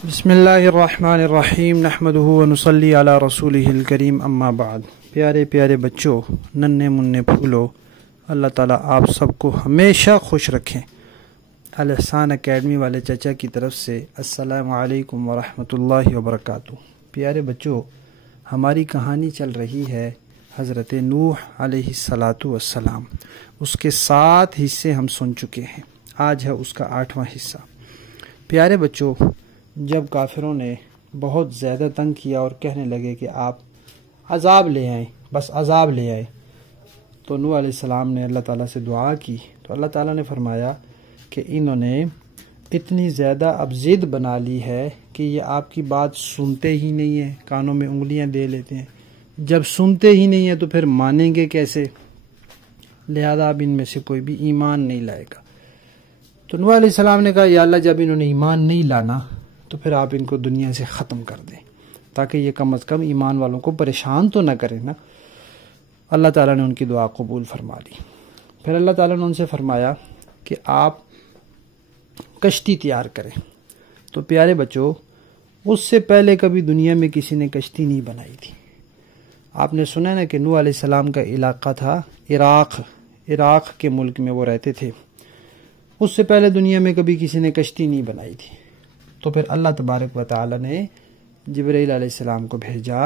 بسم اللہ الرحمن الرحیم نحمدہ ونصلی علی رسولہ الکریم اما بعد۔ پیارے پیارے بچوں، ننھے منھے پھولو، اللہ تعالیٰ آپ سب کو ہمیشہ خوش رکھیں۔ الاحسان اکیڈمی والے چچا کی طرف سے السلام علیکم ورحمۃ اللہ وبرکاتہ۔ پیارے بچوں، ہماری کہانی چل رہی ہے حضرت نوح علیہ السلام۔ اس کے 7 حصے ہم سن چکے ہیں، آج ہے اس کا 8واں حصہ۔ پیارے بچوں، جب کافروں نے بہت زیادہ تنگ کیا اور کہنے لگے کہ آپ عذاب لے آئیں، بس عذاب لے آئیں، تو نوح علیہ السلام نے اللہ تعالیٰ سے دعا کی، تو اللہ تعالیٰ نے فرمایا کہ انہوں نے اتنی زیادہ اب ضد بنا لی ہے کہ یہ آپ کی بات سنتے ہی نہیں ہیں، کانوں میں انگلیاں دے لیتے ہیں۔ جب سنتے ہی نہیں ہیں تو پھر مانیں گے کیسے؟ لہذا اب ان میں سے کوئی بھی ایمان نہیں لائے گا۔ تو نوح علیہ السلام نے کہا یا اللہ، جب انہوں نے ایمان نہیں لانا تو پھر آپ ان کو دنیا سے ختم کر دیں، تاکہ یہ کم از کم ایمان والوں کو پریشان تو نہ کریں نا۔ اللہ تعالیٰ نے ان کی دعا قبول فرما لی۔ پھر اللہ تعالیٰ نے ان سے فرمایا کہ آپ کشتی تیار کریں۔ تو پیارے بچوں، اس سے پہلے کبھی دنیا میں کسی نے کشتی نہیں بنائی تھی۔ آپ نے سنا نا کہ نوح علیہ السلام کا علاقہ تھا عراق کے ملک میں وہ رہتے تھے۔ اس سے پہلے دنیا میں کبھی کسی نے کشتی نہیں بنائی تھی۔ تو پھر اللہ تبارک و تعالی نے جبرائیل علیہ السلام کو بھیجا،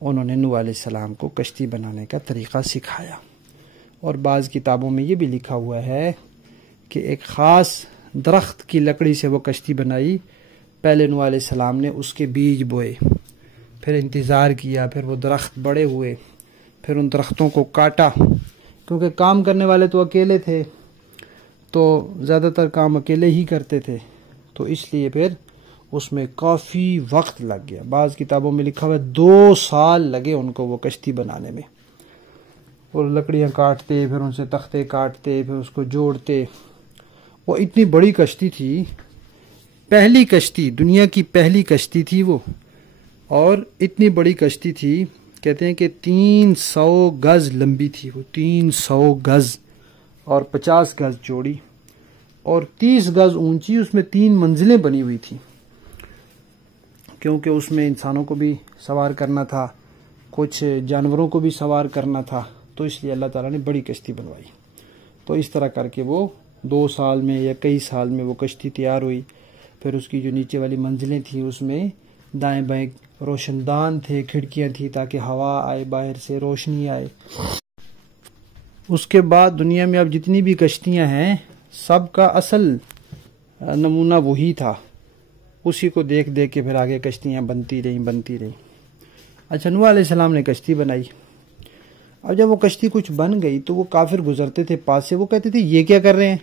انہوں نے نوح علیہ السلام کو کشتی بنانے کا طریقہ سکھایا۔ اور بعض کتابوں میں یہ بھی لکھا ہوا ہے کہ ایک خاص درخت کی لکڑی سے وہ کشتی بنائی۔ پہلے نوح علیہ السلام نے اس کے بیج بوئے، پھر انتظار کیا، پھر وہ درخت بڑے ہوئے، پھر ان درختوں کو کاٹا، کیونکہ کام کرنے والے تو اکیلے تھے، تو زیادہ تر کام اکیلے ہی کرتے تھے، تو اس لیے پھر اس میں کافی وقت لگ گیا۔ بعض کتابوں میں لکھا ہوا ہے 2 سال لگے ان کو وہ کشتی بنانے میں۔ اور لکڑیاں کاٹتے، پھر ان سے تختے کاٹتے، پھر اس کو جوڑتے۔ وہ اتنی بڑی کشتی تھی، پہلی کشتی، دنیا کی پہلی کشتی تھی وہ، اور اتنی بڑی کشتی تھی، کہتے ہیں کہ 300 گز لمبی تھی وہ، 300 گز، اور 50 گز چوڑی، اور 30 گز اونچی۔ اس میں 3 منزلیں بنی ہوئی تھیں، کیونکہ اس میں انسانوں کو بھی سوار کرنا تھا، کچھ جانوروں کو بھی سوار کرنا تھا، تو اس لیے اللہ تعالیٰ نے بڑی کشتی بنوائی۔ تو اس طرح کر کے وہ 2 سال میں یا کئی سال میں وہ کشتی تیار ہوئی۔ پھر اس کی جو نیچے والی منزلیں تھیں، اس میں دائیں بائیں روشن دان تھے، کھڑکیاں تھیں تاکہ ہوا آئے، باہر سے روشنی آئے۔ اس کے بعد دنیا میں اب جتنی بھی کشتیاں ہیں، سب کا اصل نمونہ وہی تھا، اسی کو دیکھ دیکھ کے پھر آگے کشتیاں بنتی رہیں۔ اچھا، نوح علیہ السلام نے کشتی بنائی۔ اب جب وہ کشتی کچھ بن گئی تو وہ کافر گزرتے تھے پاس سے، وہ کہتے تھے یہ کیا کر رہے ہیں؟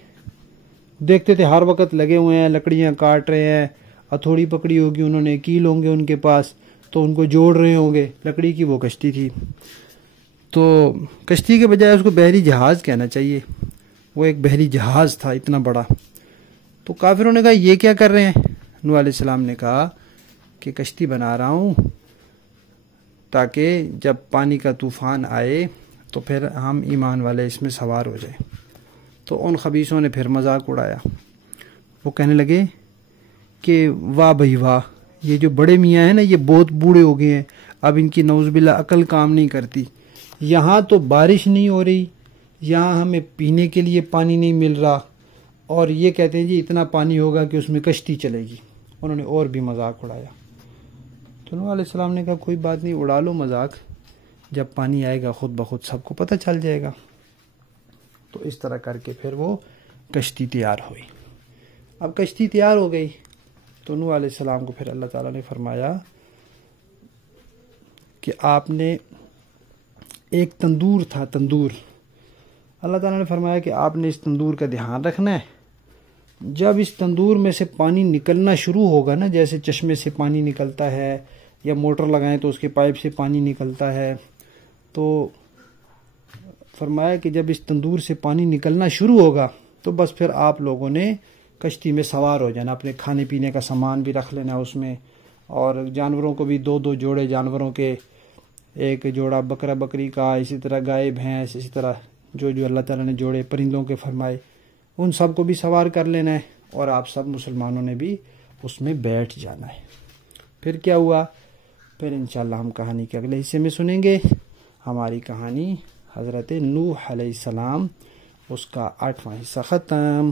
دیکھتے تھے ہر وقت لگے ہوئے ہیں، لکڑیاں کاٹ رہے ہیں، ہتھوڑی پکڑی ہوگی انہوں نے، کیل ہوں گے ان کے پاس، تو ان کو جوڑ رہے ہوں گے، لکڑی کی وہ کشتی تھی۔ تو کشتی کے بجائے اس کو بحری جہاز کہنا چاہیے، وہ ایک بحری جہاز تھا اتنا بڑا۔ تو کافروں نے کہا یہ کیا کر رہے ہیں؟ نوح علیہ السلام نے کہا کہ کشتی بنا رہا ہوں تاکہ جب پانی کا طوفان آئے تو پھر ہم ایمان والے اس میں سوار ہو جائیں۔ تو ان خبیثوں نے پھر مذاق اڑایا، وہ کہنے لگے کہ واہ بھائی واہ، یہ جو بڑے میاں ہیں نا، یہ بہت بوڑھے ہو گئے ہیں، اب ان کی نعوذ باللہ عقل کام نہیں کرتی۔ یہاں تو بارش نہیں ہو رہی، یہاں ہمیں پینے کے لیے پانی نہیں مل رہا، اور یہ کہتے ہیں جی اتنا پانی ہوگا کہ اس میں کشتی چلے گی۔ انہوں نے اور بھی مذاق اڑایا۔ تو نوح علیہ السلام نے کہا کوئی بات نہیں، اڑا لو مذاق، جب پانی آئے گا خود بخود سب کو پتہ چل جائے گا۔ تو اس طرح کر کے پھر وہ کشتی تیار ہوئی۔ اب کشتی تیار ہو گئی تو نوح علیہ السلام کو پھر اللہ تعالیٰ نے فرمایا کہ آپ نے ایک تندور تھا، تندور، اللہ تعالیٰ نے فرمایا کہ آپ نے اس تندور کا دھیان رکھنا ہے۔ جب اس تندور میں سے پانی نکلنا شروع ہوگا نا، جیسے چشمے سے پانی نکلتا ہے یا موٹر لگائیں تو اس کے پائپ سے پانی نکلتا ہے، تو فرمایا کہ جب اس تندور سے پانی نکلنا شروع ہوگا تو بس پھر آپ لوگوں نے کشتی میں سوار ہو جانا، اپنے کھانے پینے کا سامان بھی رکھ لینا اس میں، اور جانوروں کو بھی 2 جوڑے جانوروں کے، ایک جوڑا بکرا بکری کا، اسی طرح گائے بھینس، اسی طرح جو اللہ تعالیٰ نے جوڑے پرندوں کے فرمائے، ان سب کو بھی سوار کر لینا ہے، اور آپ سب مسلمانوں نے بھی اس میں بیٹھ جانا ہے۔ پھر کیا ہوا؟ پھر انشاءاللہ ہم کہانی کے اگلے حصے میں سنیں گے۔ ہماری کہانی حضرت نوح علیہ السلام، اس کا 8واں حصہ ختم۔